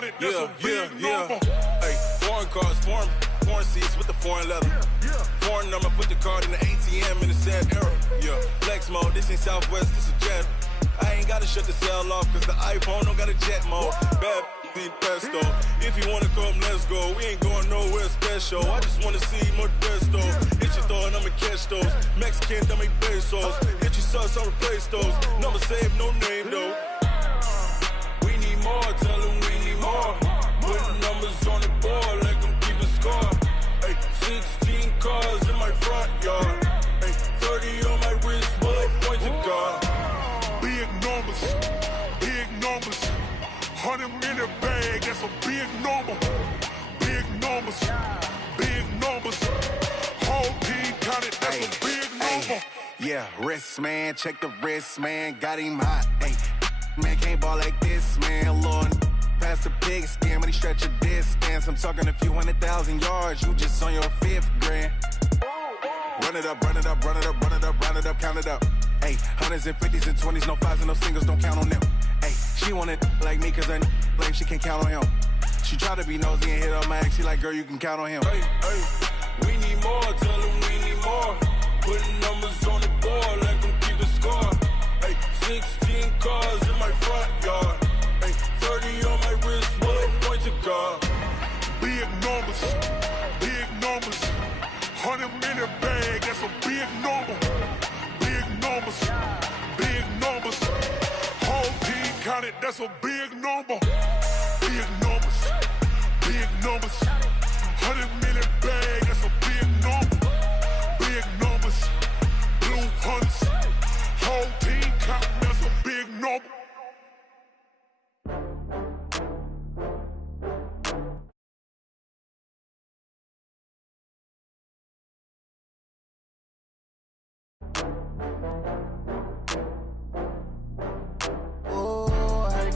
counted, that's a big number. Hey, foreign cars, foreign seats with the foreign leather. Foreign number, put the card in the ATM in the sad era. Flex mode, this ain't Southwest, this a jet. I ain't gotta shut the cell off, cause the iPhone don't got a jet mode. Bad be pesto. If you wanna come, let's go. We ain't going nowhere special. I just wanna see Modesto. Hit your thought, I'ma catch those. Mexican, that make pesos. Hit your sus, I'll replace those. Number saved, no name though. We need more, tell them we need more. Putting numbers on the board, let them keep a score. Hey, 16 cars in my front yard. Hey, 30 on my wrist, bullet points of God. Big numbers, big numbers. 100 minute bag, that's a big number. Big numbers, big numbers. Whole team counted, that's a big number. Yeah, wrist man, check the wrist man, got him hot. Ay, man can't ball like this, man. Lord, past the pig skin, when he stretch a distance. I'm talking a few 100,000 yards, you just on your 5th grand. Run it up, run it up, run it up, run it up, run it up, count it up. Ay, hundreds and 50s and 20s, no 5s and no singles, don't count on them. Ay, she want it like me, cause her blame, she can't count on him. She try to be nosy and hit up my ex, she like, girl, you can count on him. Hey, we need more, tell them we need more. Putting numbers on the board, let them keep the score. Hey, 16 cars in my front yard. Hey, 30 on my wrist, bullet points of God. Big numbers, big numbers. 100 minute bag, that's a big number. Big numbers, big numbers. Whole team counted, that's a big number. Big numbers, big numbers. 100 minute bag, that's a big number. Big numbers, blue hunts. Whole team counting, that's a big number.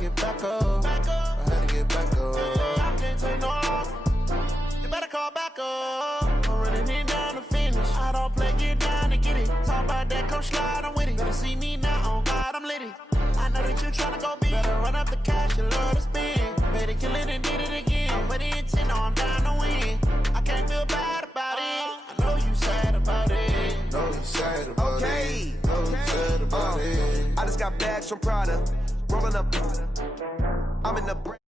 Get back up. I had to get back up. I can't take no loss. You better call back up. I'm running it down to finish. I don't play, get down to get it. Talk about that, come slide, I'm with it. Better see me now, on God, I'm litty. I know that you tryna go big. Better run up the cash, you love to spend. Better kill it and did it again. I'm with the intent, no, I'm down to win. I can't feel bad about it. I know you sad about it. Know you sad about it. Know you sad about it. I just got bags from Prada. Rolling up, I'm in the break.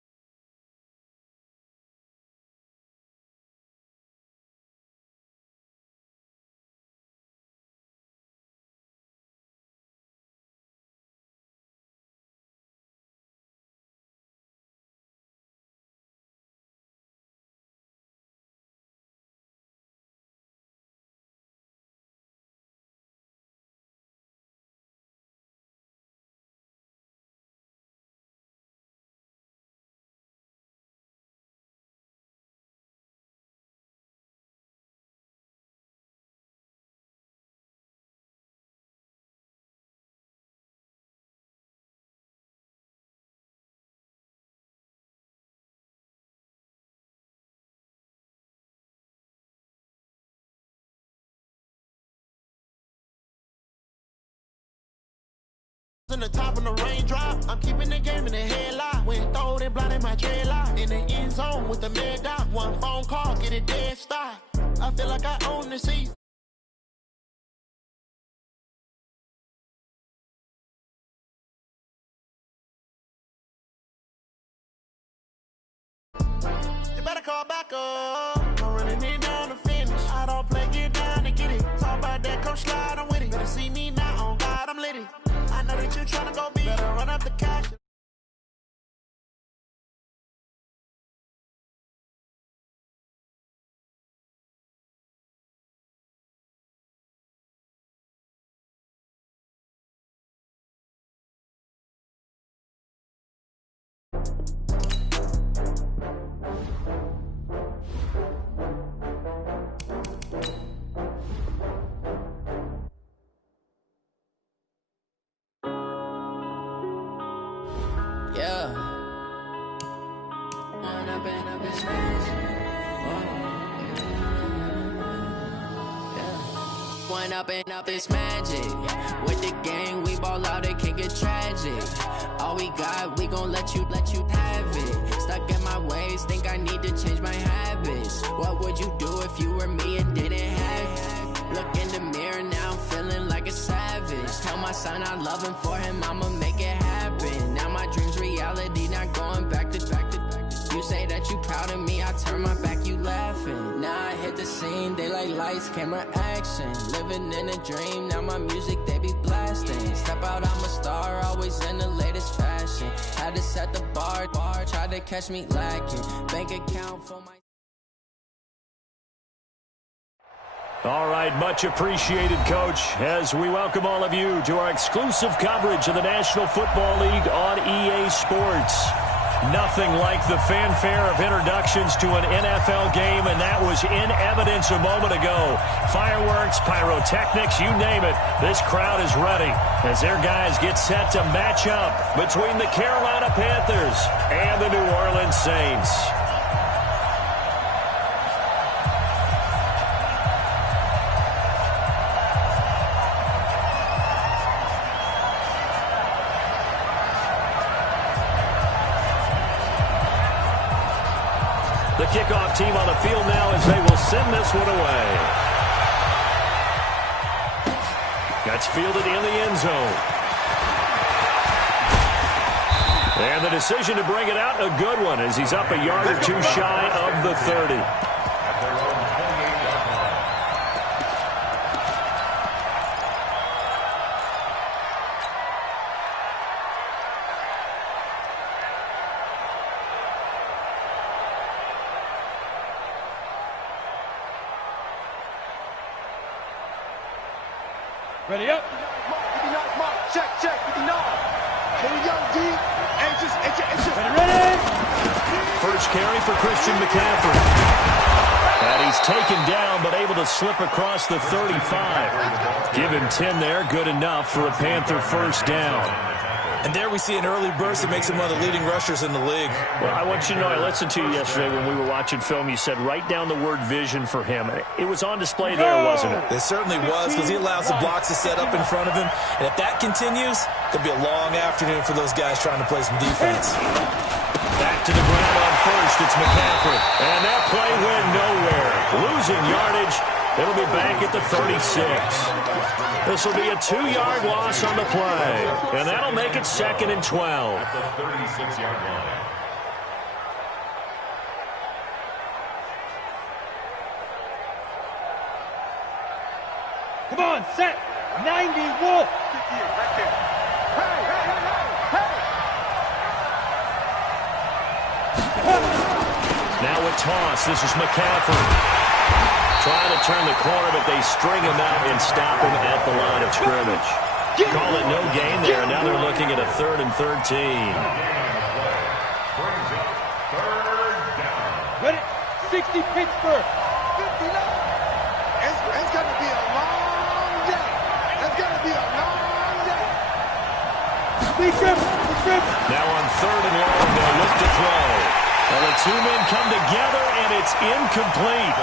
In the top of the raindrop, I'm keeping the game in the headlock. When throwed and blinded my dreadlock. In the end zone with the mad dot. One phone call, get it dead stop. I feel like I own the season. You better call back up. I'm running it down to finish. I don't play, get down to get it. Talk about that, come slide, I'm with it. Better see me now, on God, I'm litty. I know that you tryna go big. Better run up the cash. Growing up and up is magic. With the gang, we ball out, it can get tragic. All we got, we gon' let you have it. Stuck in my ways, think I need to change my habits. What would you do if you were me and didn't have it? Look in the mirror, now I'm feeling like a savage. Tell my son I love him, for him I'ma make it happen. Now my dream's reality, not going back to. You say that you proud of me, I turn my back, you laughing. Now I hit the scene, they like lights, camera, action. Living in a dream, now my music, they be blasting. Step out, I'm a star, always in the latest fashion. Had to set the bar, tried to catch me lacking. Bank account for my... All right, much appreciated, Coach, as we welcome all of you to our exclusive coverage of the National Football League on EA Sports. Nothing like the fanfare of introductions to an NFL game, and that was in evidence a moment ago. Fireworks, pyrotechnics, you name it. This crowd is ready as their guys get set to match up between the Carolina Panthers and the New Orleans Saints. The kickoff team on the field now as they will send this one away. That's fielded in the end zone. And the decision to bring it out, a good one, as he's up a yard or two shy of the 30. Ready up. Mark, 59, Mark. Check, 59. Here we go, D. Ready. First carry for Christian McCaffrey. And he's taken down, but able to slip across the 35. Give him 10 there, good enough for a Panther first down. And there we see an early burst that makes him one of the leading rushers in the league. Well, I want you to know, I listened to you yesterday when we were watching film. You said write down the word vision for him. It was on display there, wasn't it? It certainly was, because he allows the blocks to set up in front of him. And if that continues, it'll be a long afternoon for those guys trying to play some defense. Back to the ground on first. It's McCaffrey. And that play went nowhere. Losing yardage. It'll be back at the 36. This will be a 2-yard loss on the play. And that'll make it 2nd and 12. At the 36-yard line. Come on, set. 90, Wolf. Right there. Hey. Now a toss. This is McCaffrey. Trying to turn the corner, but they string him out and stop him at the line of scrimmage. Call it no gain there. Now they're looking at a 3rd and 13. Ready? 60 Pittsburgh. 59. It's going to be a long day. It's going to be a long day. Big grip. Now on 3rd and long, they'll look to throw. Well, the two men come together, and it's incomplete.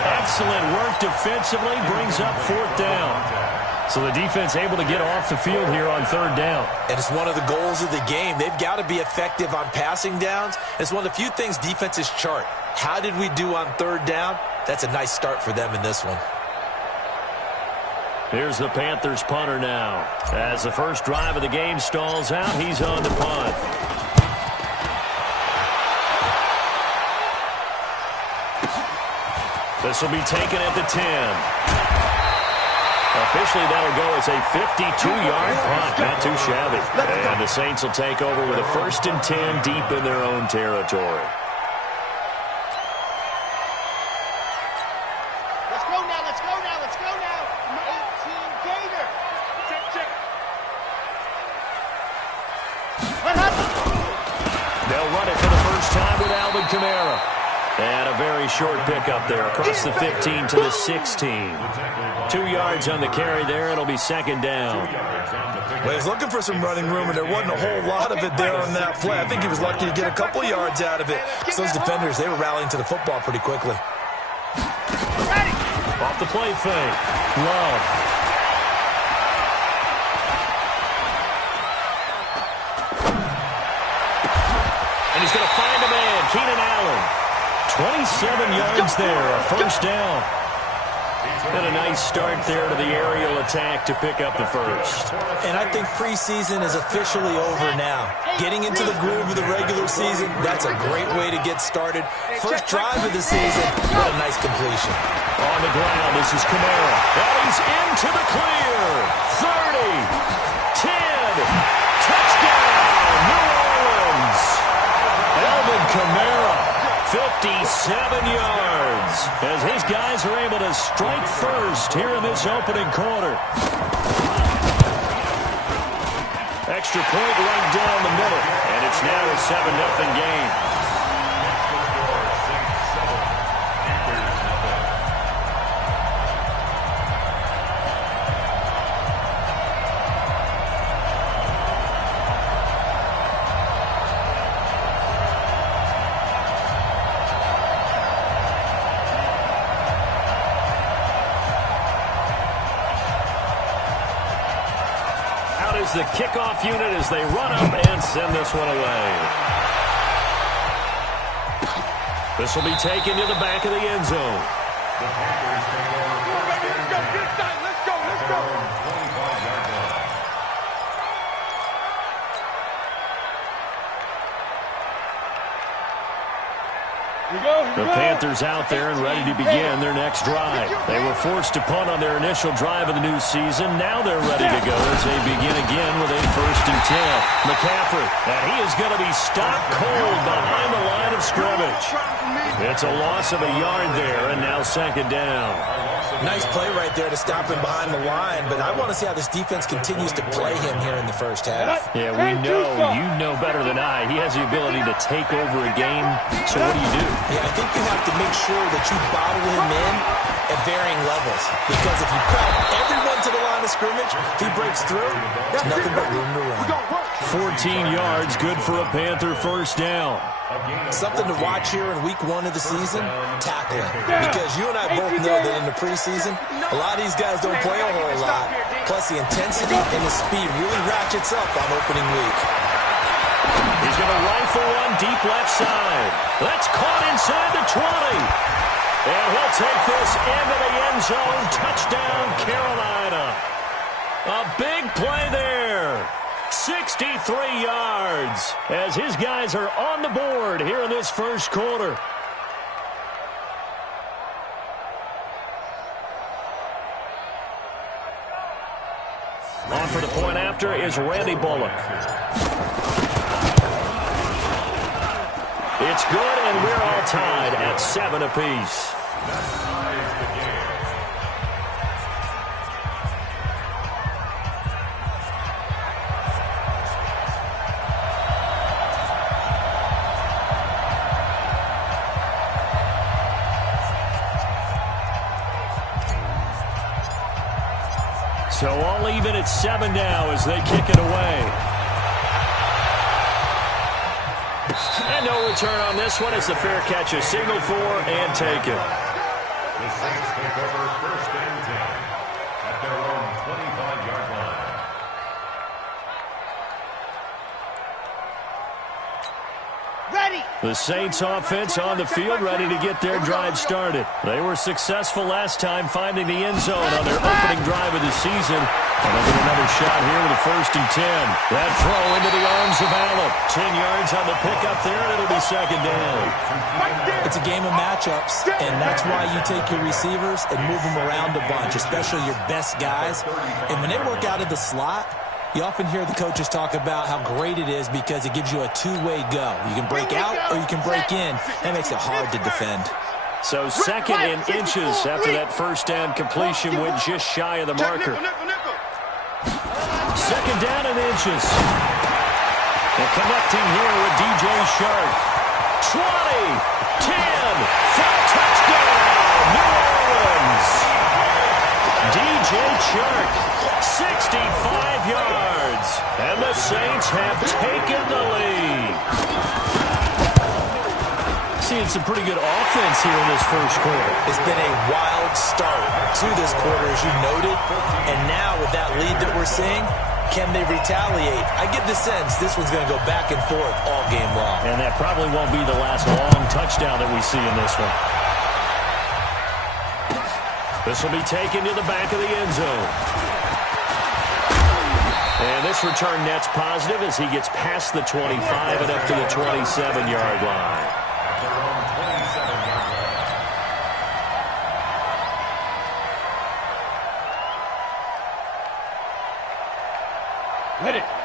Excellent work defensively, brings up 4th down. So the defense able to get off the field here on 3rd down. And it's one of the goals of the game. They've got to be effective on passing downs. It's one of the few things defenses chart. How did we do on 3rd down? That's a nice start for them in this one. Here's the Panthers punter now. As the first drive of the game stalls out, he's on to punt. This will be taken at the 10. Officially, that'll go as a 52-yard punt. Not too shabby. And the Saints will take over with a 1st and 10 deep in their own territory. Let's go now. 18 Gator. Check. They'll run it for the first time with Alvin Kamara. And a very short pickup there across the 15 to the 16. 2 yards on the carry there. It'll be 2nd down. Well, he was looking for some running room, and there wasn't a whole lot of it there on that play. I think he was lucky to get a couple yards out of it. So those defenders, they were rallying to the football pretty quickly. Off the play fake. Love And he's going to find a man, Keenan Allen. 27 yards there, a first down. Got a nice start there to the aerial attack to pick up the first. And I think preseason is officially over now. Getting into the groove of the regular season, that's a great way to get started. First drive of the season, what a nice completion. On the ground, this is Kamara. And he's into the clear. 30, 10, touchdown, New Orleans. Alvin Kamara, 57 yards, as his guys are able to strike first here in this opening quarter. Extra point right down the middle, and it's now a 7-0 game. The kickoff unit as they run up and send this one away. This will be taken to the back of the end zone. Let's go. The Panthers out there and ready to begin their next drive. They were forced to punt on their initial drive of the new season. Now they're ready to go as they begin again with a 1st and 10. McCaffrey, and he is going to be stopped cold behind the line of scrimmage. It's a loss of a yard there, and now 2nd down. Nice play right there to stop him behind the line, but I want to see how this defense continues to play him here in the first half. Yeah, we know, you know better than I, he has the ability to take over a game. So what do? Yeah, I think you have to make sure that you bottle him in at varying levels, because if you crowd everyone to the line of scrimmage, if he breaks through, there's nothing but room to run. 14 yards, good for a Panther 1st down. Something to watch here in week 1 of the season, tackling. Because you and I both know that in the preseason, a lot of these guys don't play a whole lot. Plus the intensity and the speed really ratchets up on opening week. He's going to rifle one deep left side. That's caught inside the 20. And he'll take this into the end zone. Touchdown, Carolina. A big play there. 63 yards as his guys are on the board here in this first quarter. On for the point after is Randy Bullock. It's good, and we're all tied at 7 apiece. So all even at 7 now as they kick it away. And no return on this one. It's a fair catch, a signal for and take it. The Saints take over 1st and 10 at their own 25-yard line. The Saints offense on the field ready to get their drive started. They were successful last time finding the end zone on their opening drive of the season. And they'll get another shot here with a 1st and 10. That throw into the arms of Allen. 10 yards on the pickup there, and it'll be 2nd down. It's a game of matchups, and that's why you take your receivers and move them around a bunch, especially your best guys. And when they work out of the slot, you often hear the coaches talk about how great it is because it gives you a two-way go. You can break out or you can break in. That makes it hard to defend. So 2nd and inches after that 1st down completion went just shy of the marker. 2nd down and inches. And connecting here with DJ Shark. 20, 10, full touchdown, New Orleans. DJ Shark, 65 yards. And the Saints have taken the lead. Seeing some pretty good offense here in this first quarter. It's been a wild start to this quarter, as you noted. And now with that lead that we're seeing, can they retaliate? I get the sense this one's going to go back and forth all game long. And that probably won't be the last long touchdown that we see in this one. This will be taken to the back of the end zone. And this return net's positive as he gets past the 25 and up to the 27-yard line.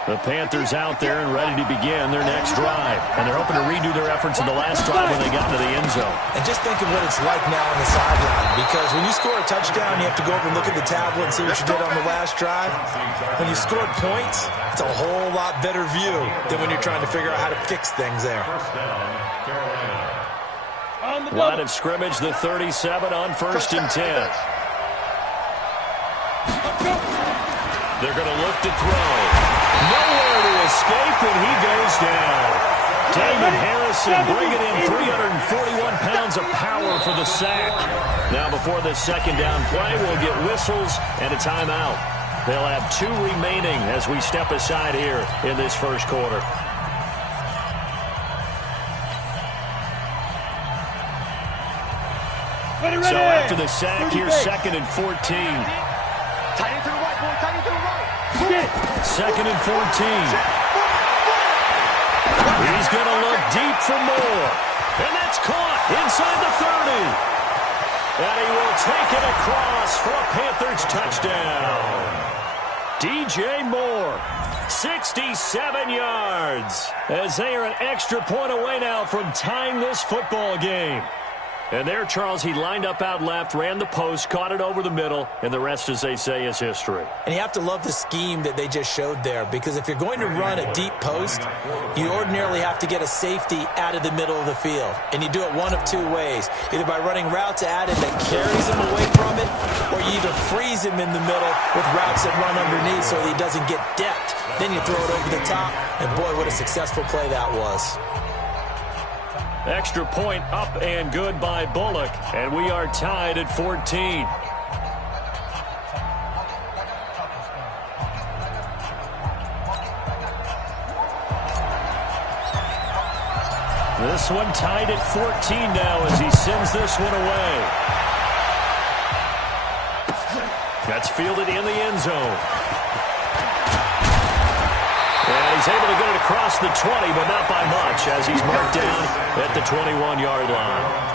The Panthers out there and ready to begin their next drive. And they're hoping to redo their efforts in the last drive when they got to the end zone. And just think of what it's like now on the sideline. Because when you score a touchdown, you have to go over and look at the tablet and see what you did on the last drive. When you scored points, it's a whole lot better view than when you're trying to figure out how to fix things there. Line of scrimmage, the 37 on 1st and 10. They're going to look to throw. Nowhere to escape, and he goes down. David Harrison bringing in 341 pounds of power for the sack. Now before this second down play, we'll get whistles and a timeout. They'll have 2 remaining as we step aside here in this first quarter. So after the sack, here's 2nd and 14. Tight end to the right, boy. Tight end to the right. 2nd and 14. He's going to look deep for more. And that's caught inside the 30. And he will take it across for a Panthers touchdown. DJ Moore, 67 yards. As they are an extra point away now from tying this football game. And there, Charles, he lined up out left, ran the post, caught it over the middle, and the rest, as they say, is history. And you have to love the scheme that they just showed there, because if you're going to run a deep post, you ordinarily have to get a safety out of the middle of the field. And you do it one of 2 ways, either by running routes at him that carries him away from it, or you either freeze him in the middle with routes that run underneath so that he doesn't get depth. Then you throw it over the top, and boy, what a successful play that was. Extra point up and good by Bullock, and we are tied at 14. This one tied at 14 now as he sends this one away. That's fielded in the end zone. And he's able to get it across the 20, but not by much, as he's marked down at the 21-yard line.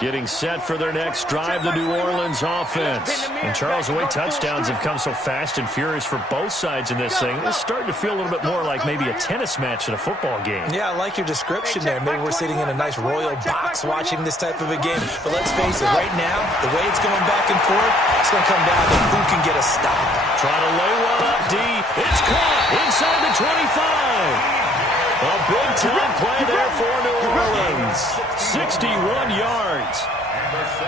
Getting set for their next drive, the New Orleans offense. And Charles, the way touchdowns have come so fast and furious for both sides in this thing, it's starting to feel a little bit more like maybe a tennis match in a football game. Yeah, I like your description there. Maybe we're sitting in a nice royal box watching this type of a game. But let's face it, right now, the way it's going back and forth, it's going to come down to who can get a stop. Trying to lay one up, D. It's caught inside the 25. A big-time play there for New Orleans. 61 yards.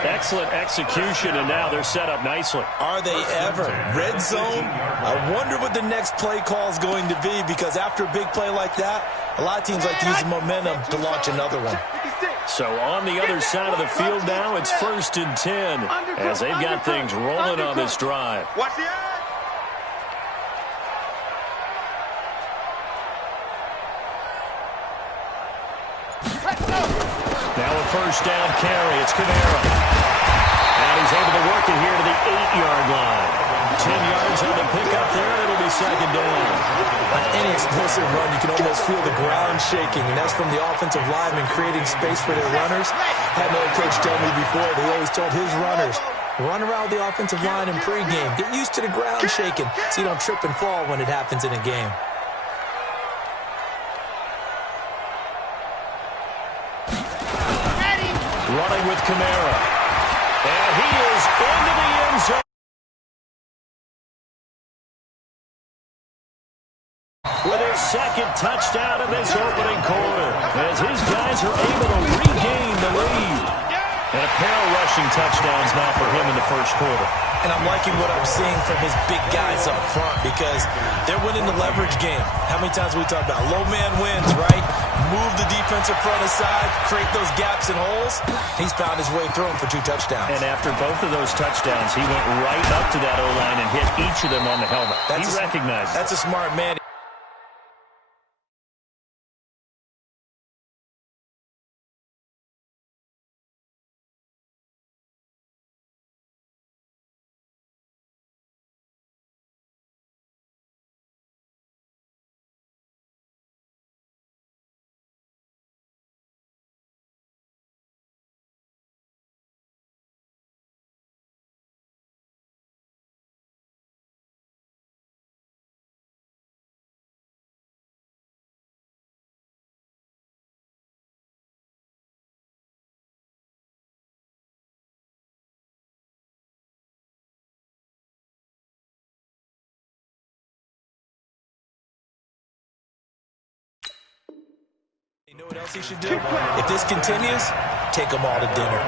Excellent execution, and now they're set up nicely. Are they ever? Red zone? I wonder what the next play call is going to be, because after a big play like that, a lot of teams like to use the momentum to launch another one. So on the other side of the field now, it's 1st and 10, as they've got things rolling on this drive. Watch the eye. Now a first down carry. It's Kamara. And he's able to work it here to the 8-yard line. 10 yards on the pickup there, and it'll be 2nd down. On any explosive run, you can almost feel the ground shaking, and that's from the offensive linemen creating space for their runners. I had another coach tell me before, they always told his runners, run around the offensive line in pregame. Get used to the ground shaking so you don't trip and fall when it happens in a game. Running with Kamara. And he is into the end zone. With his 2nd touchdown in this opening quarter, as his guys are able to regain the lead. And a pair of rushing touchdowns now for him in the first quarter. And I'm liking what I'm seeing from his big guys up front because they're winning the leverage game. How many times have we talked about low man wins, right? Move the defensive front aside, create those gaps and holes. He's found his way through them for 2 touchdowns. And after both of those touchdowns, he went right up to that O-line and hit each of them on the helmet. He recognized it. That's a smart man. You know what else he should do? If this continues, take them all to dinner.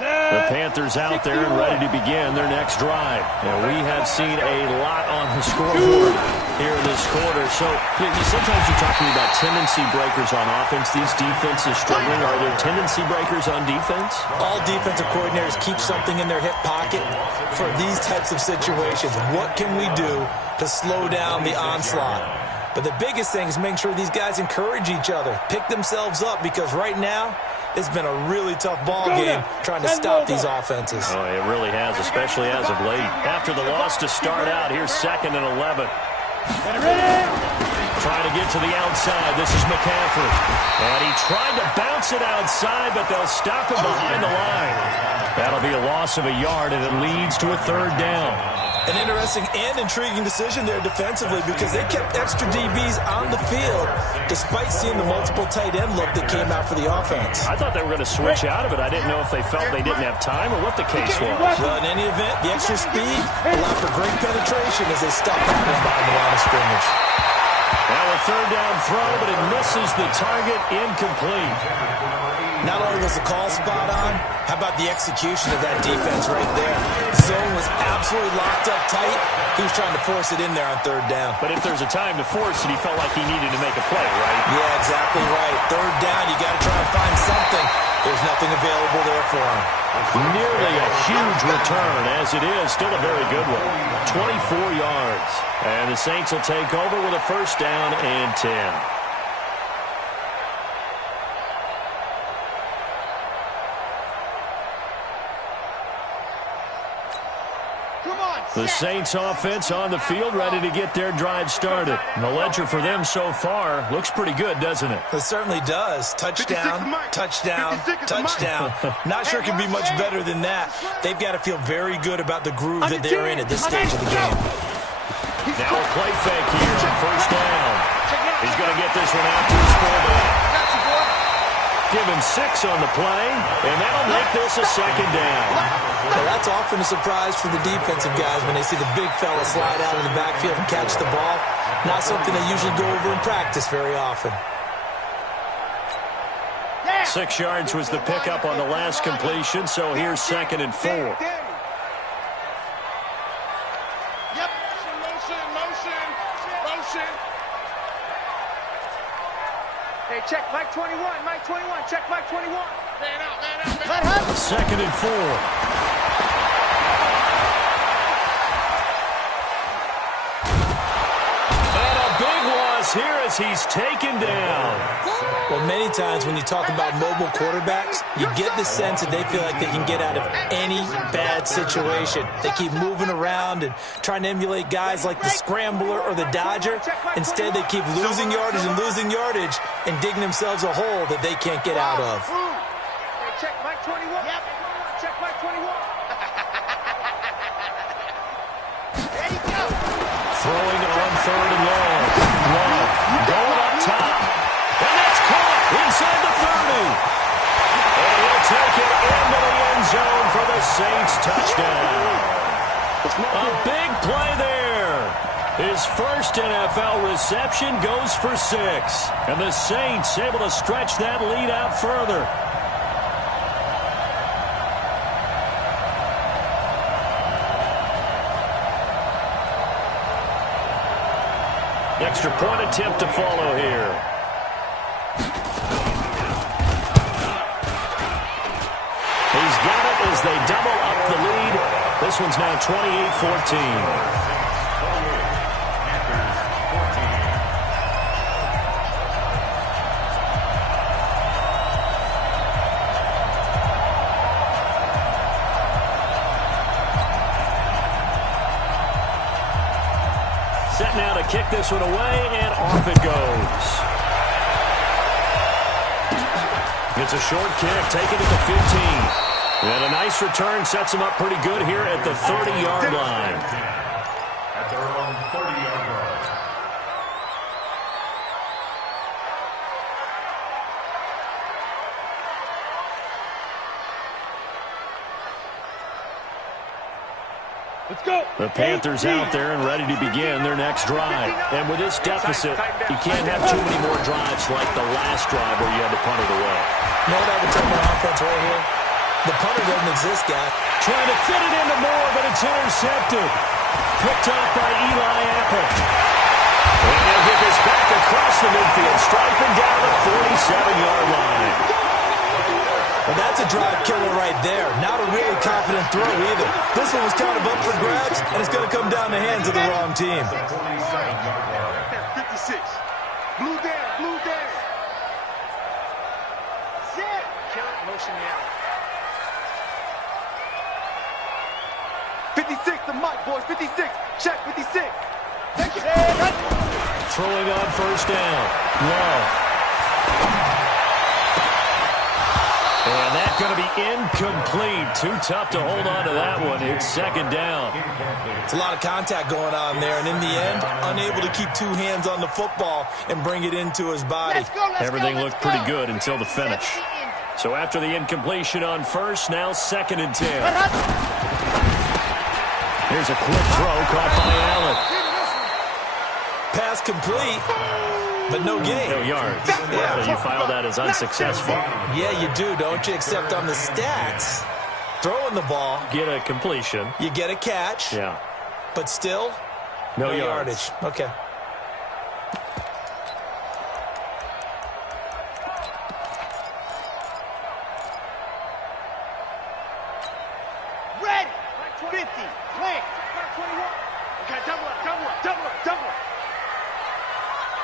The Panthers out there and ready to begin their next drive. And we have seen a lot on the scoreboard here in this quarter. So sometimes you talk to me about tendency breakers on offense. These defenses struggling. Are there tendency breakers on defense? All defensive coordinators keep something in their hip pocket for these types of situations. What can we do to slow down the onslaught? But the biggest thing is make sure these guys encourage each other, pick themselves up, because right now it's been a really tough ball game trying to stop these offenses. Oh, it really has, especially as of late. After the loss to start out, here's 2nd and 11. Trying to get to the outside. This is McCaffrey. And he tried to bounce it outside, but they'll stop him behind the line. That'll be a loss of a yard, and it leads to a 3rd down. An interesting and intriguing decision there defensively because they kept extra DBs on the field despite seeing the multiple tight end look that came out for the offense. I thought they were going to switch out of it. I didn't know if they felt they didn't have time or what the case was. Well, in any event, the extra speed allowed for great penetration as they stopped that one behind the line of scrimmage. Now a 3rd down throw, but it misses the target, incomplete. Not only was the call spot on, how about the execution of that defense right there? Zone was absolutely locked up tight. He was trying to force it in there on 3rd down. But if there's a time to force it, he felt like he needed to make a play, right? Yeah, exactly right. 3rd down, you got to try and find something. There's nothing available there for him. Nearly a huge return, as it is. Still a very good one. 24 yards. And the Saints will take over with a 1st down and 10. The Saints offense on the field, ready to get their drive started. And the ledger for them so far looks pretty good, doesn't it? It certainly does. Touchdown, touchdown, touchdown. Not sure it can be much better than that. They've got to feel very good about the groove that they're in at this stage of the game. Now a play fake here on 1st down. He's going to get this one out to his fullback. Give him 6 on the play, and that'll make this a 2nd down. Well, that's often a surprise for the defensive guys when they see the big fella slide out of the backfield and catch the ball. Not something they usually go over in practice very often. 6 yards was the pickup on the last completion, so here's 2nd and 4. Yep. Motion. Hey, check Mike 21, check Mike 21. Man out. 2nd and 4. And a big loss here as he's taken down. Well, many times when you talk about mobile quarterbacks, you get the sense that they feel like they can get out of any bad situation. They keep moving around and trying to emulate guys like the Scrambler or the Dodger. Instead, they keep losing yardage and digging themselves a hole that they can't get out of. Hey, check Mike 21. Yep. Check Mike 21. There you go. Throwing on 3rd and long. Love going up top. And that's caught inside the 30. And he'll take it into the end zone for the Saints touchdown. A big play there. His first first NFL reception, goes for 6. And the Saints able to stretch that lead out further. Extra point attempt to follow here. He's got it as they double up the lead. This one's now 28-14. Set now to kick this one away, and off it goes. It's a short kick, taken at the 15. And a nice return sets him up pretty good here at the 30-yard line. At their own 30-yard line. Let's go. The Panthers out there and ready to begin their next drive. And with this deficit, you can't have too many more drives like the last drive where you had to punt it away. You know what I would take an offense right here? The punter doesn't exist, guy. Trying to fit it into Moore, but it's intercepted. Picked up by Eli Apple. And they'll get this back across the midfield, striping down the 47-yard line. Well, that's a drive killer right there. Not a really confident throw either. This one was kind of up for grabs, and it's going to come down the hands of the wrong team. 56. Blue down, blue down. Set. Kill it, motion now. 56, the mic, boys. 56. Check 56. Throwing on first down. Love. And that's going to be incomplete. Too tough to hold on to that one. It's second down. It's a lot of contact going on there, and in the end, unable to keep two hands on the football and bring it into his body. Everything looked pretty good until the finish. So after the incompletion on first, now 2nd and 10. Here's a quick throw caught by Allen. Pass complete, but no gain. No yards. Yeah. So you file that as unsuccessful. Yeah, you do, don't you? Except on the stats. Throwing the ball. Get a completion. You get a catch. Yeah. But still, no yardage. Okay. Ready. 50. Clear. 21. Okay, double up.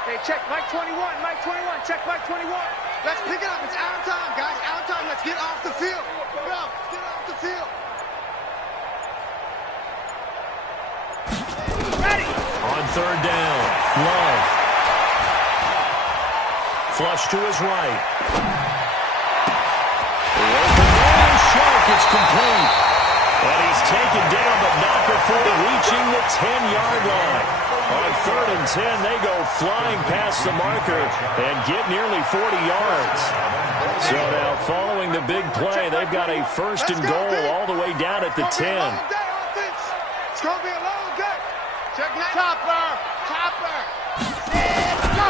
Hey, check Mike 21, check Mike 21. Let's pick it up, it's our time, guys, our time. Let's get off the field. Go, get off the field. Ready. On third down, Love. Flush to his right. The open man, Shark, it's complete. And he's taken down, but not before reaching the 10-yard line. On 3rd and 10, they go flying past the marker and get nearly 40 yards. So now, following the big play, they've got a 1st and goal all the way down at the 10. It's going to be a long day. Check that. Chopper. Go.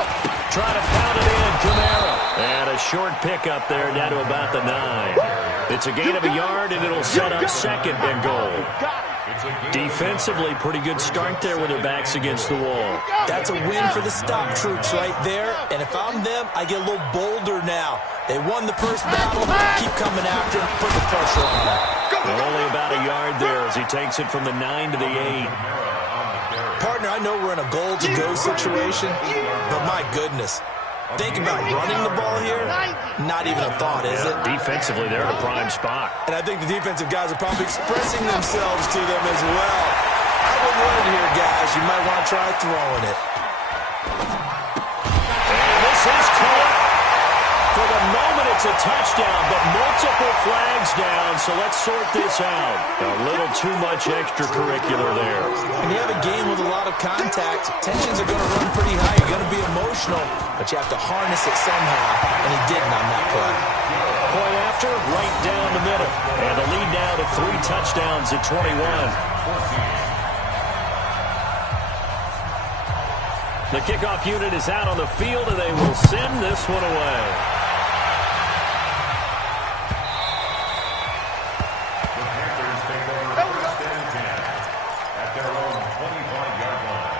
Try to pound it in, Kamara. And a short pickup there down to about the 9. It's a gain of a yard, and it'll set up 2nd and goal. Defensively, pretty good start there with their backs against the wall. That's a win for the stop troops right there. And if I'm them, I get a little bolder now. They won the first battle. Keep coming after him. Put the pressure on him. Well, only about a yard there as he takes it from the 9 to the 8. Partner, I know we're in a goal-to-go situation, but my goodness. Think about running the ball here. Not even a thought, is it? Defensively, they're in a prime spot. And I think the defensive guys are probably expressing themselves to them as well. I wouldn't run it here, guys. You might want to try throwing it. And this is caught. For the moment, it's a touchdown, but multiple flags down, so let's sort this out. A little too much extracurricular there. When you have a game with a lot of contact, tensions are going to run pretty high. You're going to be emotional, but you have to harness it somehow, and he didn't on that play. Point after, right down the middle. And the lead now to 3 touchdowns at 21. The kickoff unit is out on the field, and they will send this one away. The Panthers take over first and 10 at their own 25-yard line.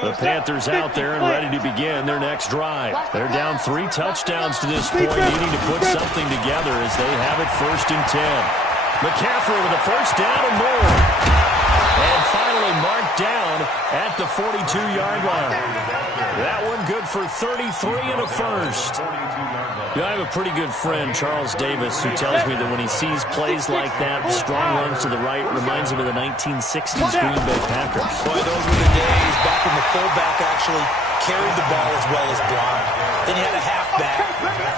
The Panthers out there and ready to begin their next drive. They're down 3 touchdowns to this point, needing to put something together as they have it 1st and 10. McCaffrey with a first down and more. And finally marked down at the 42-yard line. That one good for 33 and a first. Yeah, I have a pretty good friend, Charles Davis, who tells me that when he sees plays like that, strong runs to the right, reminds him of the 1960s Green Bay Packers. Boy, those were the days back when the fullback actually carried the ball as well as blocked. Then you had a halfback.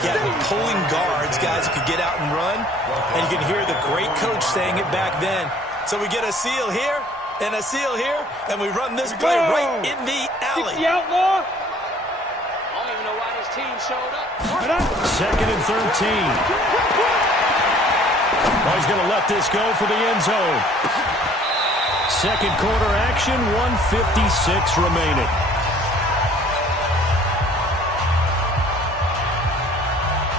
You had pulling guards, guys who could get out and run. And you can hear the great coach saying it back then. So we get a seal here and a seal here, and we run this play right in the alley. The outlaw. I don't even know why this team showed up. 2nd and 13. Oh, he's going to let this go for the end zone. Second quarter action, 1:56 remaining.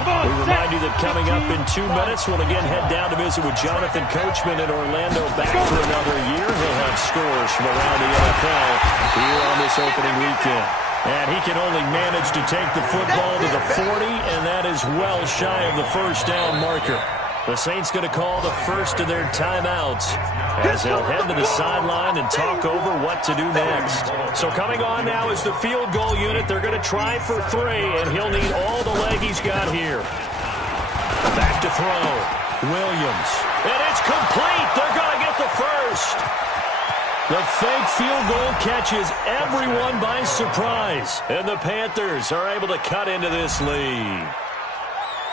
We remind you that coming up in 2 minutes, we'll again head down to visit with Jonathan Coachman in Orlando, back for another year. He'll have scores from around the NFL here on this opening weekend. And he can only manage to take the football to the 40, and that is well shy of the first down marker. The Saints going to call the first of their timeouts as they'll head to the sideline and talk over what to do next. So coming on now is the field goal unit. They're going to try for 3, and he'll need all the leg he's got here. Back to throw. Williams. And it's complete. They're going to get the first. The fake field goal catches everyone by surprise, and the Panthers are able to cut into this lead.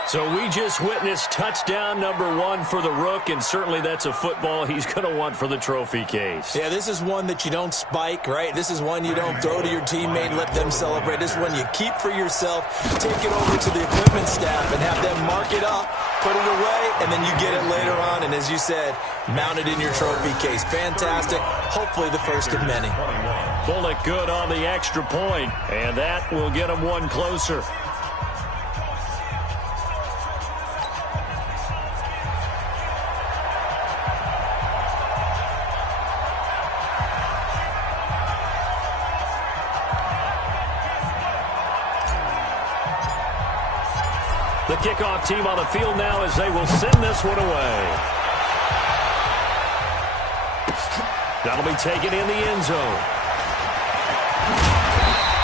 So we just witnessed touchdown number 1 for the Rook, and certainly that's a football he's going to want for the trophy case. Yeah, this is one that you don't spike, right? This is one you don't throw to your teammate and let them celebrate. This is one you keep for yourself, take it over to the equipment staff and have them mark it up, put it away, and then you get it later on, and as you said, mount it in your trophy case. Fantastic. Hopefully the first of many. Bullock good on the extra point, and that will get him one closer. The kickoff team on the field now as they will send this one away. That'll be taken in the end zone.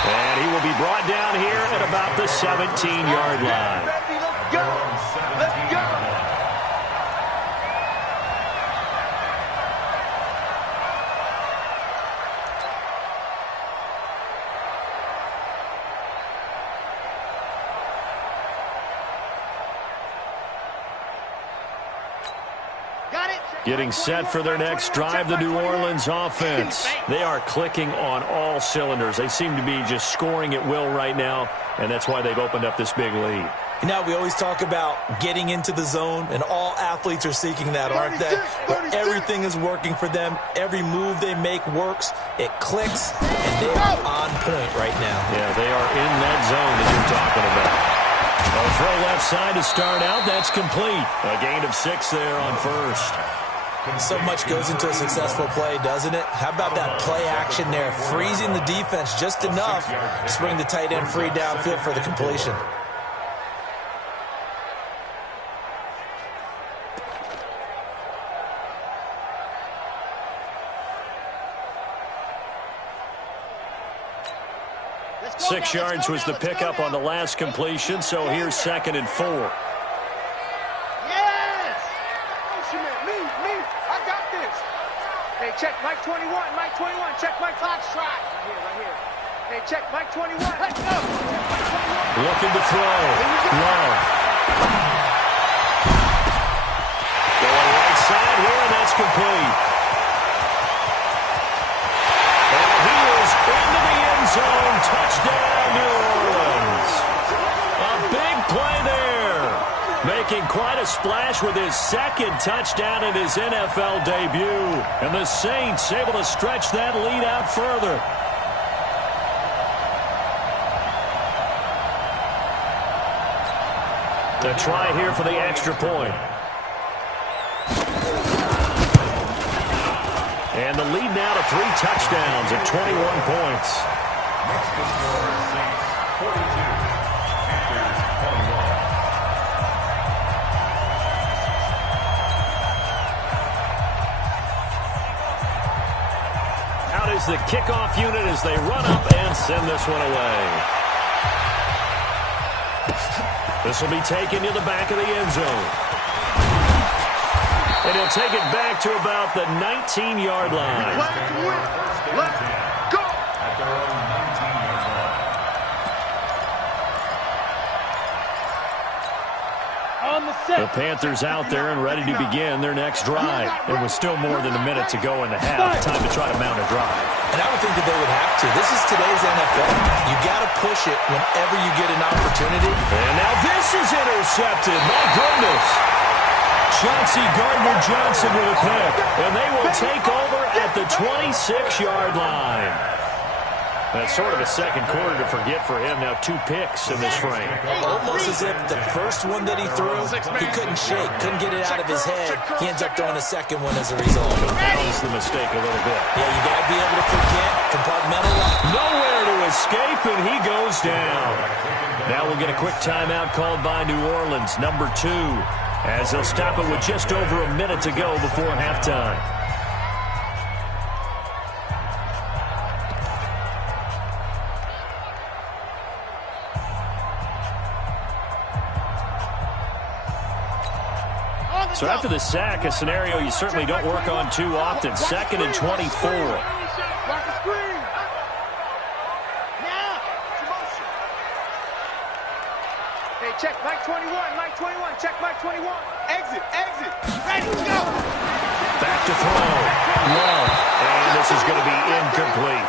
And he will be brought down here at about the 17-yard line. Let's go. Let's go. Getting set for their next drive, the New Orleans offense. They are clicking on all cylinders. They seem to be just scoring at will right now, and that's why they've opened up this big lead. You know, we always talk about getting into the zone, and all athletes are seeking that, aren't they? Where everything is working for them. Every move they make works. It clicks, and they are on point right now. Yeah, they are in that zone that you're talking about. A throw left side to start out. That's complete. A gain of 6 there on first. So much goes into a successful play, doesn't it? How about that play action there? Freezing the defense just enough to bring the tight end free downfield for the completion. Six yards was the pickup on the last completion, so here's 2nd and 4. Yes! Me. I got this. Hey, check Mike 21. Mike 21. Check Mike clock strike. Right here. Hey, check Mike 21. Let's go. Looking to throw. Love. Going right side here, and that's complete. And he is into the end zone. Touchdown, New Orleans. A big play there. Making quite a splash with his second touchdown in his NFL debut. And the Saints able to stretch that lead out further. The try here for the extra point. And the lead now to 3 touchdowns at 21 points. Next to score, Saints 42, Panthers 21. Out is the kickoff unit as they run up and send this one away. This will be taken to the back of the end zone. And he'll take it back to about the 19-yard line. Let's go! At their own 19-yard line. On the set. The Panthers out there and ready to begin their next drive. It was still more than a minute to go in the half. Time to try to mount a drive. And I would think that they would have to. This is today's NFL. You got to push it whenever you get an opportunity. And now this is intercepted. My goodness. Chauncey Gardner-Johnson with a pick. And they will take over at the 26-yard line. That's sort of a second quarter to forget for him. Now 2 picks in this frame. Almost as if the first one that he threw, he couldn't shake, couldn't get it out of his head. He ends up throwing a second one as a result. Compounds the mistake a little bit. Yeah, you got to be able to forget, compartmentalize. Nowhere to escape, and he goes down. Now we'll get a quick timeout called by New Orleans, number 2, as they'll stop it with just over a minute to go before halftime. So after the sack, a scenario you certainly don't work on too often. 2nd and 24. Hey, check Mike 21, Mike 21, check Mike 21. Exit, exit. Ready, go. Back to throw. Love. And this is going to be incomplete.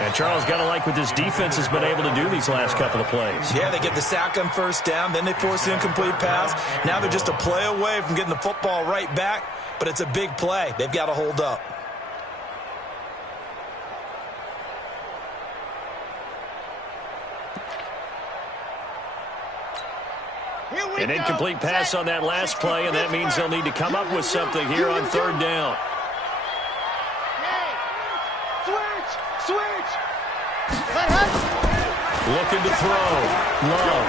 And Charles, got to like what this defense has been able to do these last couple of plays. Yeah, they get the sack on first down, then they force the incomplete pass. Now they're just a play away from getting the football right back, but it's a big play. They've got to hold up. An incomplete pass on that last play, and that means they'll need to come up with something here on 3rd down. Switch. Looking to throw. Love.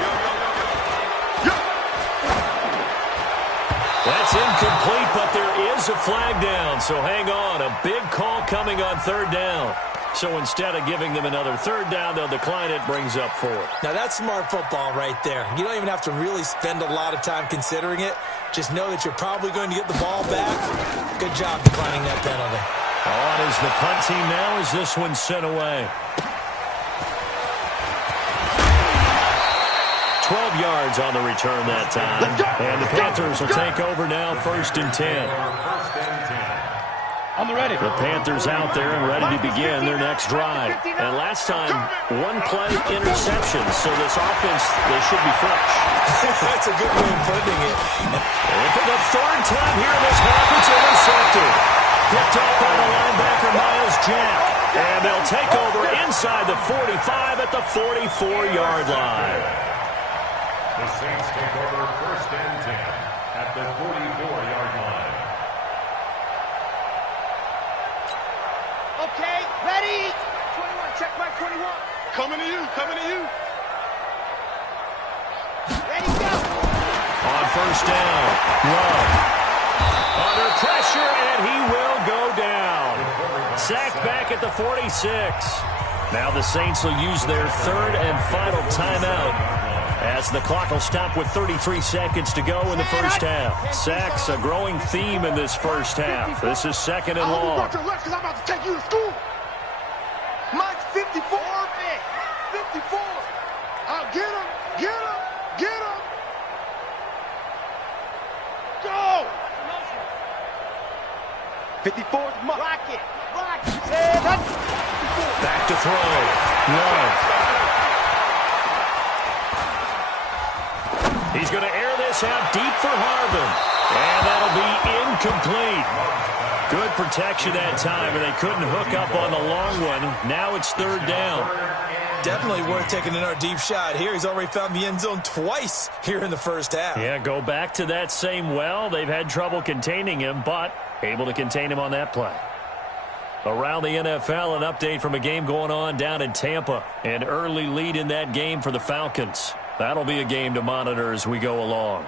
That's incomplete, but there is a flag down. So hang on. A big call coming on 3rd down. So instead of giving them another 3rd down, they'll decline it, brings up 4th. Now that's smart football right there. You don't even have to really spend a lot of time considering it. Just know that you're probably going to get the ball back. Good job declining that penalty. On is the punt team now as this one's sent away. 12 yards on the return that time. And the Panthers will take over now, 1st and 10. I'm ready. The Panthers out there and ready to begin their next drive. And last time, 1-play interception. So this offense, they should be fresh. That's a good way of putting it. And for the 3rd time here in this half, it's intercepted. Picked up by the linebacker, Miles Jack. And they'll take over inside the 45 at the 44-yard line. The Saints take over 1st and 10 at the 44-yard line. Okay, ready. 21, check Mike 21. Coming to you. Ready, go. On 1st down, Love. Under pressure, and he will go down. Sacked back at the 46. Now the Saints will use their 3rd and final timeout as the clock will stop with 33 seconds to go in the first half. Sacks, a growing theme in this first half. This is 2nd and long. I'm about to take you to school. Mike's 54. 54. Get him. Go. 54's Mike. Rocket. Back to throw. Love. He's going to air this this out deep for Harvin. And that'll be incomplete. Good protection that time, and they couldn't hook up on the long one. Now it's third down. Definitely worth taking another deep shot here. He's already found the end zone twice here in the first half. Yeah, go back to that same well. They've had trouble containing him, but able to contain him on that play. Around the NFL, an update from a game going on down in Tampa. An early lead in that game for the Falcons. That'll be a game to monitor as we go along.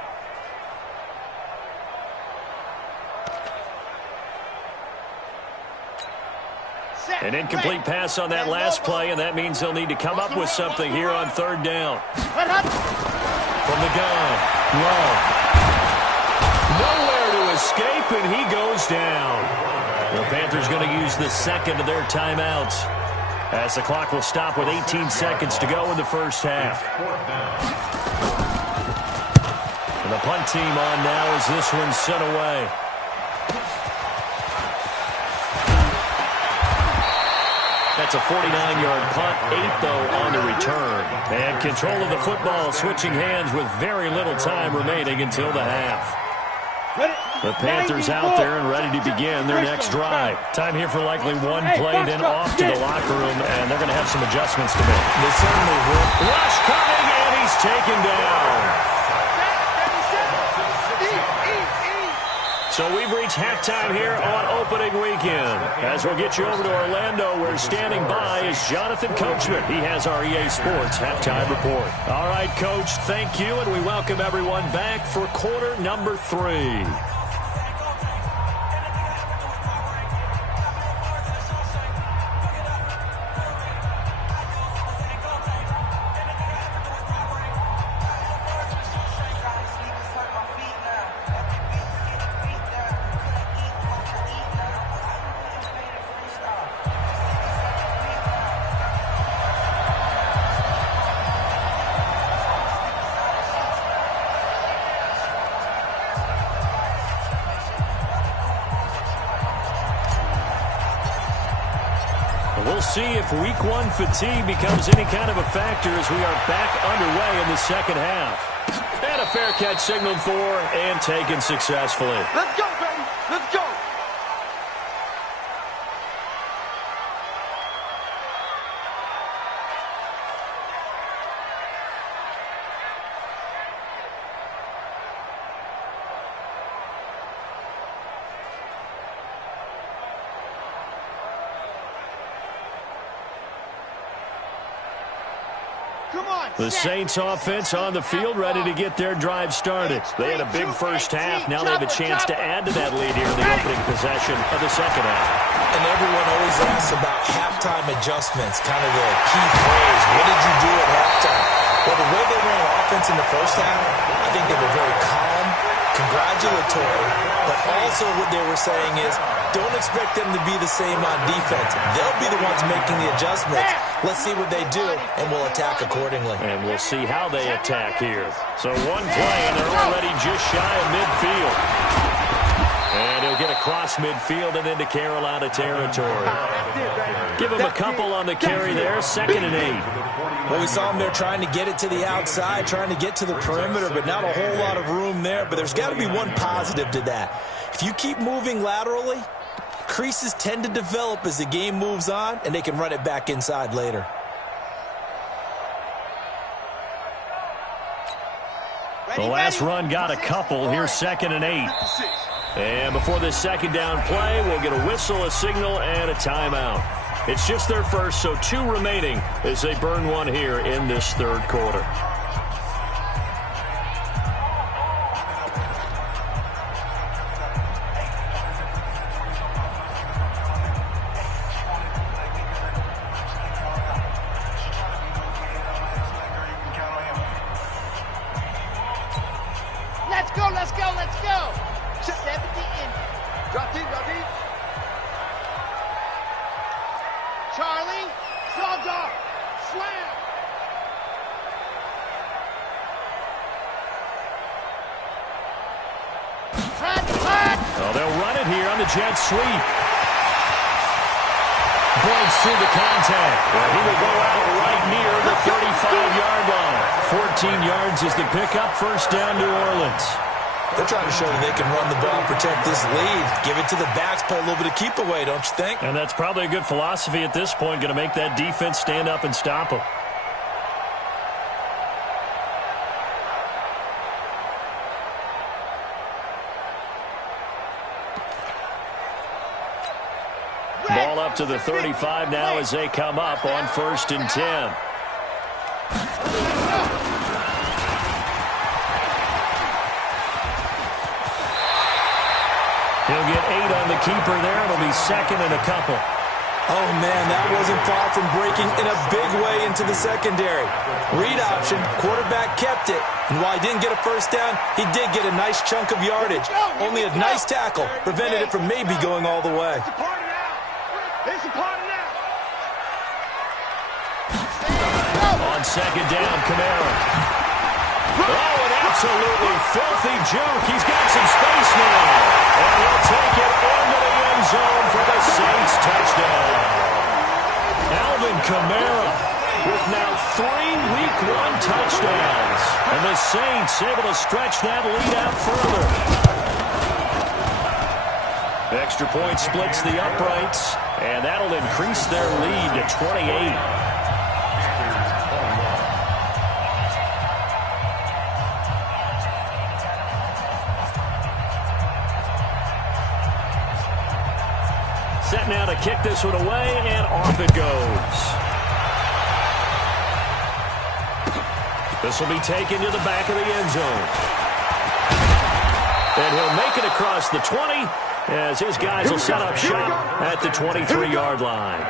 An incomplete pass on that last play, and that means they'll need to come up with something here on third down. From the gun, Love. Nowhere to escape, and he goes down. The Panthers going to use the second of their timeouts, as the clock will stop with 18 seconds to go in the first half. And the punt team on now as this one's sent away. That's a 49-yard punt, 8 though on the return. And control of the football switching hands with very little time remaining until the half. The Panthers out there and ready to begin their next drive. Time here for likely one play, then off to the locker room, and they're going to have some adjustments to make. They certainly will. Rush coming, and he's taken down. So we've reached halftime here on opening weekend. As we'll get you over to Orlando, where standing by is Jonathan Coachman. He has our EA Sports halftime report. All right, Coach, thank you, and we welcome everyone back for quarter number 3. We'll see if week 1 fatigue becomes any kind of a factor as we are back underway in the second half. And a fair catch signaled for and taken successfully. Let's go, baby. Let's go. The Saints offense on the field ready to get their drive started. They had a big first half. Now they have a chance to add to that lead here in the opening possession of the second half. And everyone always asks about halftime adjustments, kind of the key phrase. What did you do at halftime? Well, the way they ran offense in the first half, I think they were very calm, congratulatory, but also what they were saying is don't expect them to be the same on defense. They'll be the ones making the adjustments. Let's see what they do, and we'll attack accordingly. And we'll see how they attack here. So one play, and they're already just shy of midfield. And he'll get across midfield and into Carolina territory. Give him a couple on the carry there, 2nd and 8. Well, we saw him there trying to get it to the outside, trying to get to the perimeter, but not a whole lot of room there. But there's got to be one positive to that. If you keep moving laterally, creases tend to develop as the game moves on, and they can run it back inside later. The last run got a couple. Here's 2nd and 8. And before this second down play, we'll get a whistle, a signal, and a timeout. It's just their first, so 2 remaining as they burn one here in this third quarter. Let's go. 70 in. Drop deep. Charlie, frog dog, slam. Oh, they'll run it here on the jet sweep. points through the contact. Well, he will go out right near the 35-yard line. 14 yards is the pickup. First down, New Orleans. They're trying to show that they can run the ball and protect this lead. Give it to the backs, play a little bit of keep away, don't you think? And that's probably a good philosophy at this point. Going to make that defense stand up and stop them. Ball up to the 35 now as they come up on 1st and 10. He'll get 8 on the keeper there. It'll be 2nd and a couple. Oh, man, that wasn't far from breaking in a big way into the secondary. Read option, quarterback kept it. And while he didn't get a first down, he did get a nice chunk of yardage. Only a nice tackle prevented it from maybe going all the way. On 2nd down, Kamara. Oh, an absolutely filthy juke. He's got some space now. And he'll take it into the end zone for the Saints touchdown. Alvin Kamara with now 3 Week 1 touchdowns. And the Saints able to stretch that lead out further. Extra point splits the uprights. And that'll increase their lead to 28. Set now to kick this one away, and off it goes. This will be taken to the back of the end zone. And he'll make it across the 20 as his guys will set up shop at the 23-yard line.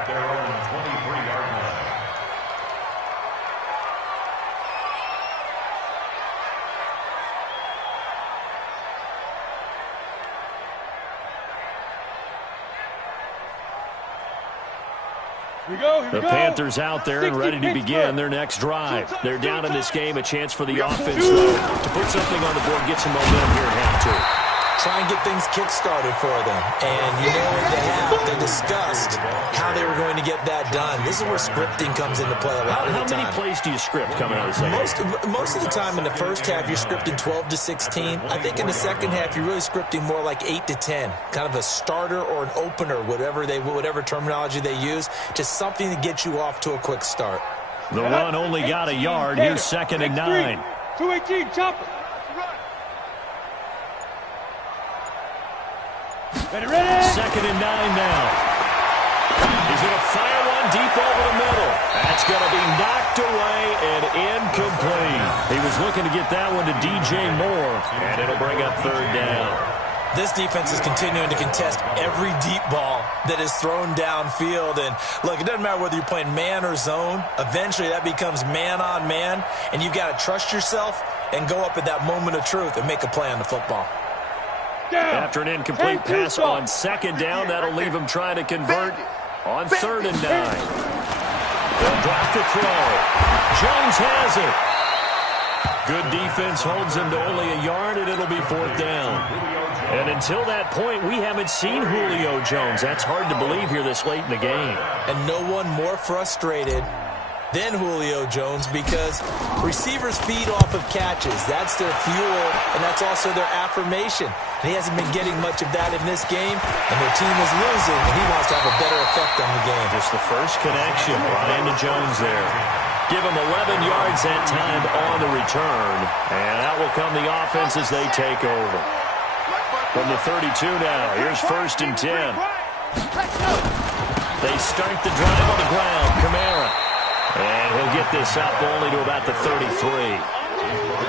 The Panthers out there and ready to begin their next drive. They're down in this game, a chance for the offense, though, to put something on the board, get some momentum here at half two. Try and get things kick-started for them. And, you know, in the half, they discussed how they were going to get that done. This is where scripting comes into play a lot of the time. How many plays do you script coming out of the second? Most of the time in the first half, you're scripting 12 to 16. I think in the second half, you're really scripting more like 8 to 10. Kind of a starter or an opener, whatever terminology they use. Just something to get you off to a quick start. The run only got a yard. Here's 2nd and 9. 218, chopper. Ready. 2nd and 9 now. He's going to fire one deep over the middle. That's going to be knocked away and incomplete. He was looking to get that one to DJ Moore, and it'll bring up 3rd down. This defense is continuing to contest every deep ball that is thrown downfield. And, look, it doesn't matter whether you're playing man or zone. Eventually, that becomes man on man, and you've got to trust yourself and go up at that moment of truth and make a play on the football. After an incomplete pass on 2nd down, that'll leave him trying to convert on 3rd and 9. They'll drop the throw. Jones has it. Good defense holds him to only a yard, and it'll be 4th down. And until that point, we haven't seen Julio Jones. That's hard to believe here this late in the game. And no one more frustrated than Julio Jones because receivers feed off of catches. That's their fuel, and that's also their affirmation. And he hasn't been getting much of that in this game, and their team is losing, and he wants to have a better effect on the game. Just the first connection, Brian to Jones there. Give him 11 yards that time on the return, and that will come the offense as they take over. From the 32 now, here's 1st and 10. They start the drive on the ground. Kamara. And he'll get this up only to about the 33.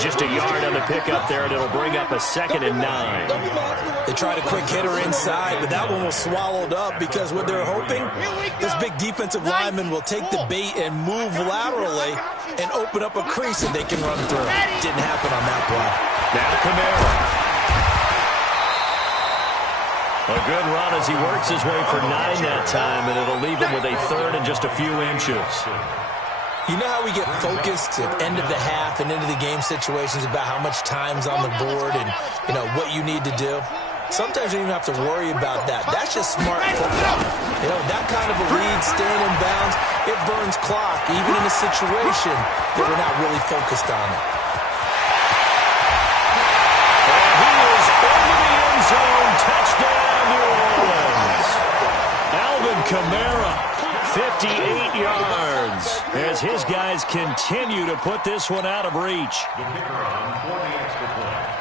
Just a yard on the pickup there, and it'll bring up a 2nd and 9. They tried a quick hitter inside, but that one was swallowed up because what they're hoping, this big defensive lineman will take the bait and move laterally and open up a crease that they can run through. Didn't happen on that play. Now Kamara. A good run as he works his way for 9 that time, and it'll leave him with a 3rd and just a few inches. You know how we get focused at end of the half and into the game situations about how much time's on the board and, you know, what you need to do? Sometimes you don't even have to worry about that. That's just smart football. You know, that kind of a lead, staying in bounds, it burns clock, even in a situation that we're not really focused on it. And he is over the end zone. Touchdown, New Orleans. Alvin Kamara, 58 yards, as his guys continue to put this one out of reach.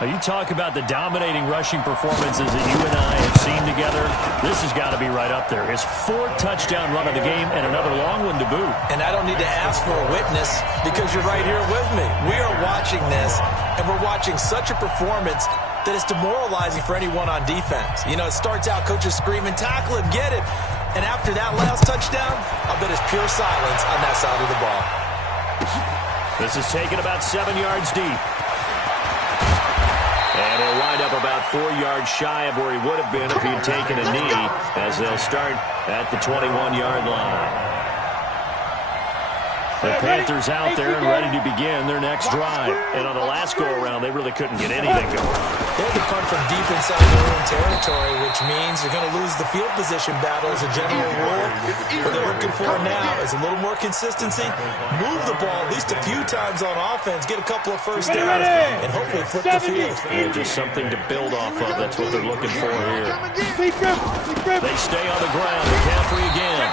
Now, you talk about the dominating rushing performances that you and I have seen together. This has got to be right up there. His 4th touchdown run of the game and another long one to boot. And I don't need to ask for a witness because you're right here with me. We are watching this, and we're watching such a performance that is demoralizing for anyone on defense. You know, it starts out, coaches screaming, tackle him, get it. And after that last touchdown, I'll bet it's pure silence on that side of the ball. This is taken about 7 yards deep. And he'll wind up about 4 yards shy of where he would have been if he had taken a knee, as they'll start at the 21-yard line. The Panthers out there and ready to begin their next drive. And on the last go-around, they really couldn't get anything going. They had to punt from deep inside their own territory, which means you're going to lose the field position battle as a general rule. What they're looking for now is a little more consistency, move the ball at least a few times on offense, get a couple of first downs, and hopefully flip the field. And just something to build off of. That's what they're looking for here. They stay on the ground. McCaffrey again.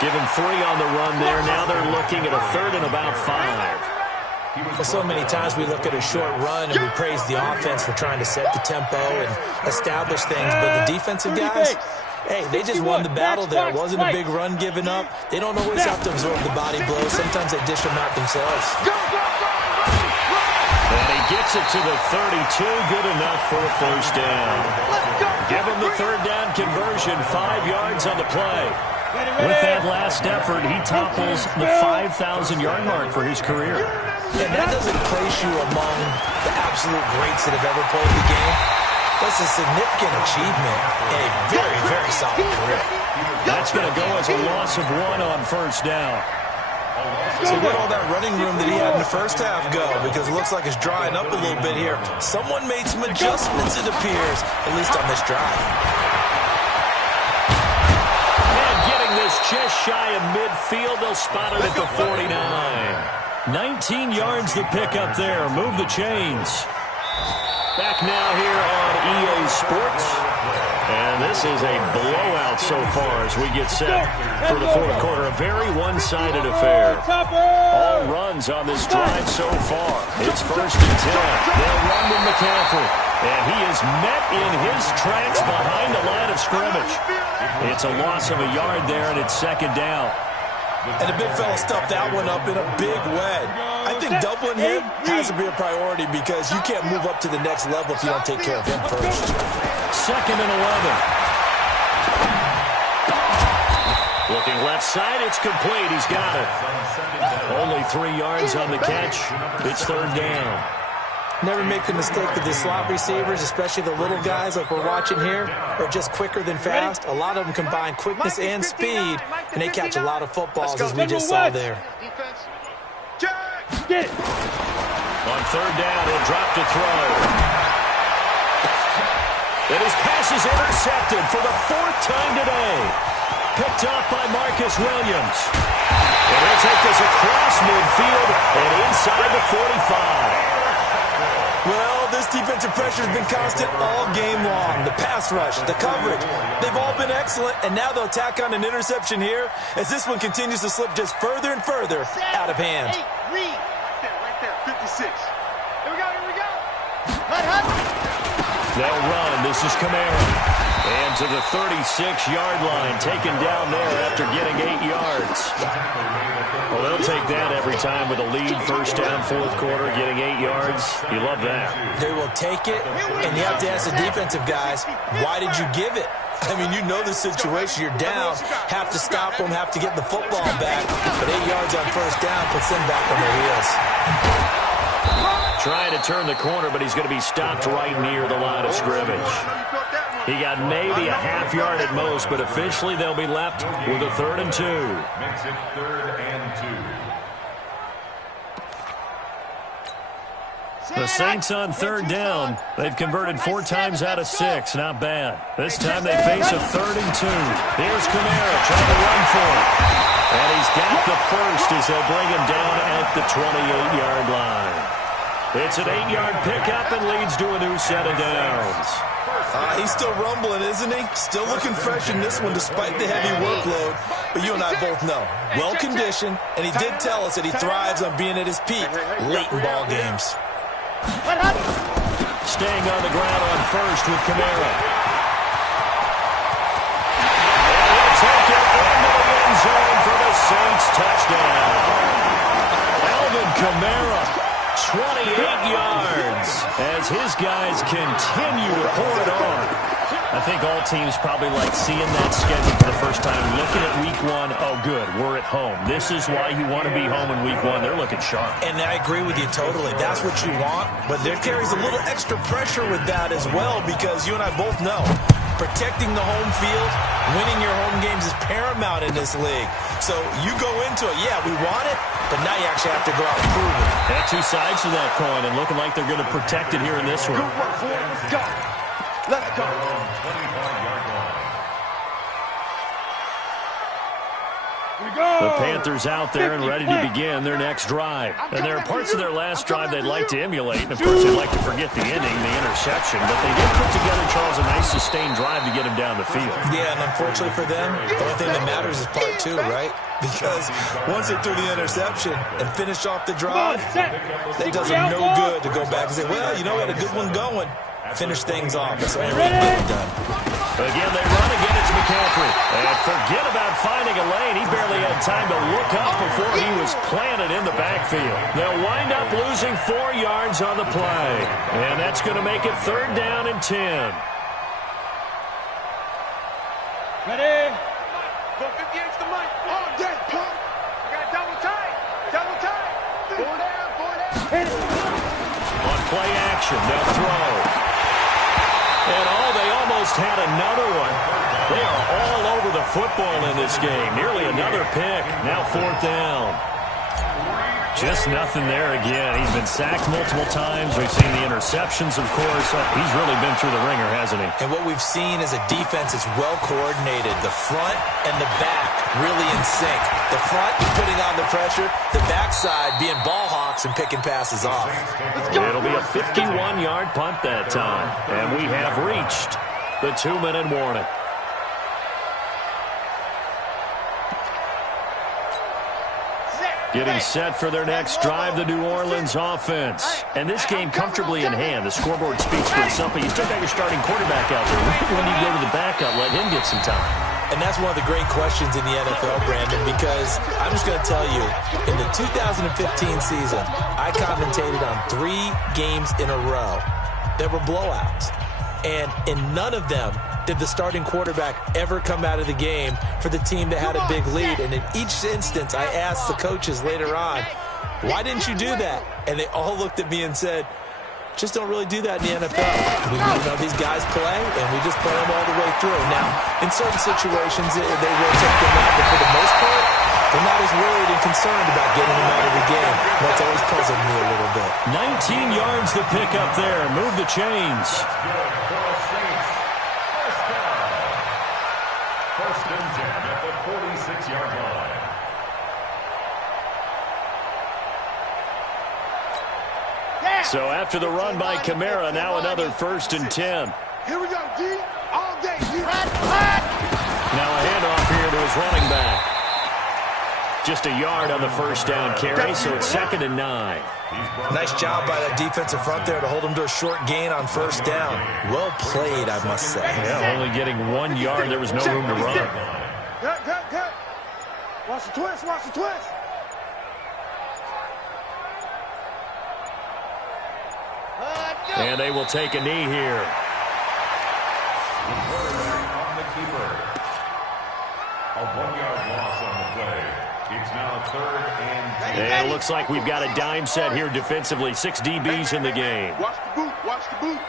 Give him 3 on the run there. Now they're looking at a 3rd and about 5. Well, so many times we look at a short run and we praise the offense for trying to set the tempo and establish things, but the defensive guys, hey, they just won the battle there. It wasn't a big run given up. They don't always have to absorb the body blows. Sometimes they dish them out themselves. And he gets it to the 32. Good enough for a first down. Give him the 3rd down conversion. 5 yards on the play. With that last effort, he topples the 5,000-yard mark for his career. And that doesn't place you among the absolute greats that have ever played the game. That's a significant achievement and a very, very solid career. That's going to go as a loss of 1 on first down. So where'd all that running room that he had in the first half go? Because it looks like it's drying up a little bit here. Someone made some adjustments, it appears, at least on this drive. Just shy of midfield. They'll spot it at the 49. 19 yards to pick up there. Move the chains. Back now here on EA Sports. And this is a blowout so far as we get set for the 4th quarter. A very one-sided affair. All runs on this drive so far. It's 1st and 10. They'll run with McCaffrey. And he is met in his tracks behind the line of scrimmage. It's a loss of a yard there, and it's 2nd down. And the big fella stuffed that one up in a big way. I think doubling him has to be a priority because you can't move up to the next level if you don't take care of him first. 2nd and 11. Looking left side, it's complete. He's got it. Only 3 yards on the catch. It's 3rd down. Never make the mistake that the slot receivers, especially the little guys like we're watching here, are just quicker than fast. A lot of them combine quickness and speed, and they catch a lot of footballs, as we just saw there. Get it. On 3rd down, he'll drop to throw. And his pass is intercepted for the 4th time today. Picked off by Marcus Williams. And he'll take this across midfield and inside the 45. Well, this defensive pressure has been constant all game long. The pass rush, the coverage, they've all been excellent, and now they'll tack on an interception here as this one continues to slip just further and further out of hand. Read. Right there, 56. Here we go. They'll run. This is Kamara. And to the 36-yard line, taken down there after getting 8 yards. Well, they'll take that every time with a lead. 1st down, 4th quarter, getting 8 yards. You love that. They will take it, and you have to ask the defensive guys, why did you give it? I mean, you know the situation. You're down, have to stop them, have to get the football back. But 8 yards on 1st down puts them back on their heels. Trying to turn the corner, but he's going to be stopped right near the line of scrimmage. He got maybe a half yard at most, but officially they'll be left with a 3rd and 2. Makes it 3rd and 2. The Saints on third down. They've converted 4 times out of 6. Not bad. This time they face a 3rd and 2. Here's Kamara trying to run for it. And he's got the first as they'll bring him down at the 28-yard line. It's an 8-yard pickup and leads to a new set of downs. He's still rumbling, isn't he? Still looking fresh in this one despite the heavy workload. But you and I both know, well-conditioned, and he did tell us that he thrives on being at his peak late in ball games. Staying on the ground on first with Kamara. And he'll take it into the end zone for the Saints touchdown. Alvin Kamara, 28 yards as his guys continue to pour it on. I think all teams probably like seeing that schedule for the first time, looking at week 1. Oh, good, we're at home. This is why you want to be home in week 1. They're looking sharp. And I agree with you totally. That's what you want. But there carries a little extra pressure with that as well because you and I both know protecting the home field, winning your home games is paramount in this league. So you go into it, yeah, we want it, but now you actually have to go out and prove it. Got 2 sides to that coin and looking like they're going to protect it here in this one. Good work, boy. Let's go. Let's go. The Panthers out there and ready to begin their next drive. And there are parts of their last drive they'd like to emulate. And, of course, they'd like to forget the ending, the interception. But they did put together, Charles, a nice sustained drive to get him down the field. Yeah, and unfortunately for them, the only thing that matters is part 2, right? Because once they threw the interception and finished off the drive, that does them no good to go back and say, well, you know, we had a good one going. Finish things off. That's the only way to get it done. Again, they run again. It's McCaffrey. And forget about finding a lane. He barely had time to look up before he was planted in the backfield. They'll wind up losing 4 yards on the play. And that's going to make it 3rd down and 10. Ready? 458's the mic. All day, pump. I got double tight. Double tight. 4 down, 4 down. On play action, they'll throw. And they almost had another one. They are all over the football in this game. Nearly another pick. Now 4th down. Just nothing there again. He's been sacked multiple times. We've seen the interceptions, of course. He's really been through the ringer, hasn't he? And what we've seen is a defense that's well coordinated. The front and the back really in sync. The front putting on the pressure. The backside being ball hawks and picking passes off. It'll be a 51-yard punt that time. And we have reached the 2-minute warning. Getting set for their next drive, the New Orleans offense. And this game comfortably in hand. The scoreboard speaks for itself, but you still got your starting quarterback out there. When you go to the backup, let him get some time. And that's one of the great questions in the NFL, Brandon, because I'm just going to tell you, in the 2015 season, I commentated on 3 games in a row that were blowouts. And in none of them did the starting quarterback ever come out of the game for the team that had a big lead. And in each instance, I asked the coaches later on, why didn't you do that? And they all looked at me and said, just don't really do that in the NFL. We know these guys play, and we just play them all the way through. Now, in certain situations, they will take them out, but for the most part, they're not as worried and concerned about getting them out of the game. That's always puzzled me a little bit. 19 yards to pick up there. Move the chains. First and 10 at the 46-yard line. So after the run by Kamara, now another 1st and 10. Here we go, D. All day, D. Now a handoff here to his running back. Just a yard on the 1st down carry, so it's 2nd and 9. Nice job by that defensive front there to hold him to a short gain on 1st down. Well played, I must say. Yeah, only getting 1 yard. There was no room to run. Good. Watch the twist, watch the twist. And they will take a knee here. On the keeper. A 1-yard loss on the play. It's now 3rd and 10. And it looks like we've got a dime set here defensively. 6 DBs in the game. Watch the boot, watch the boot.